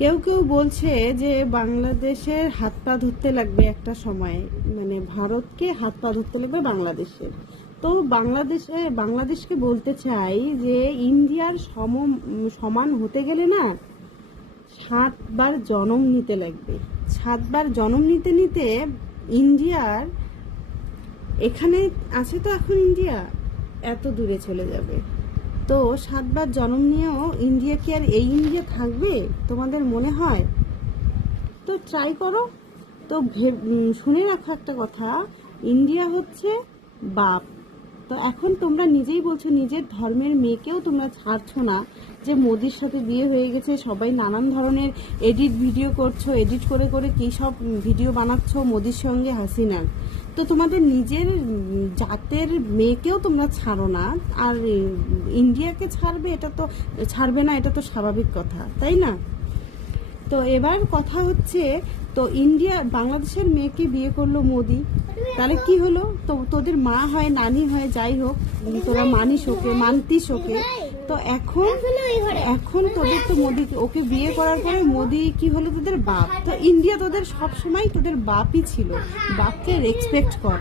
কেউ কেউ বলছে যে বাংলাদেশের হাত পা ধরতে লাগবে একটা সময়, মানে ভারতকে হাত পা ধরতে লাগবে বাংলাদেশের। তো বাংলাদেশকে বলতে চাই যে ইন্ডিয়ার সমান হতে গেলে না 7 বার জন্ম নিতে লাগবে। 7 বার জন্ম নিতে নিতে ইন্ডিয়ার এখানে আছে তো এখন ইন্ডিয়া এত দূরে চলে যাবে। তো 7 বার জন্ম নিয়েও ইন্ডিয়া কি আর এই ইন্ডিয়া থাকবে তোমাদের মনে হয়? তো ট্রাই করো। তো শুনে রাখো একটা কথা, ইন্ডিয়া হচ্ছে বাপ। তো এখন তোমরা নিজেই বলছো নিজের ধর্মের মেয়েকেও তোমরা ছাড়ছো না, যে মোদির সাথে বিয়ে হয়ে গেছে, সবাই নানান ধরনের ভিডিও করছো, এডিট করে করে কী সব ভিডিও বানাচ্ছ মোদির সঙ্গে হাসিনার। তো তোমাদের নিজের জাতের মেয়েকেও তোমরা ছাড়ো না, আর ইন্ডিয়াকে ছাড়বে না, এটা তো স্বাভাবিক কথা, তাই না? তো এবার কথা হচ্ছে, তো বাংলাদেশের মেয়েকে বিয়ে করলো মোদি, তাহলে কি হলো? তো তোদের মা হয়, নানি হয়, যাই হোক, তোরা মানতিস ওকে। তো এখন তোদের তো ওকে বিয়ে করার পরে মোদি কি হলো? তোদের বাপ। তো ইন্ডিয়া তোদের সব সময় তোদের বাপই ছিল, বাপকে রেসপেক্ট কর।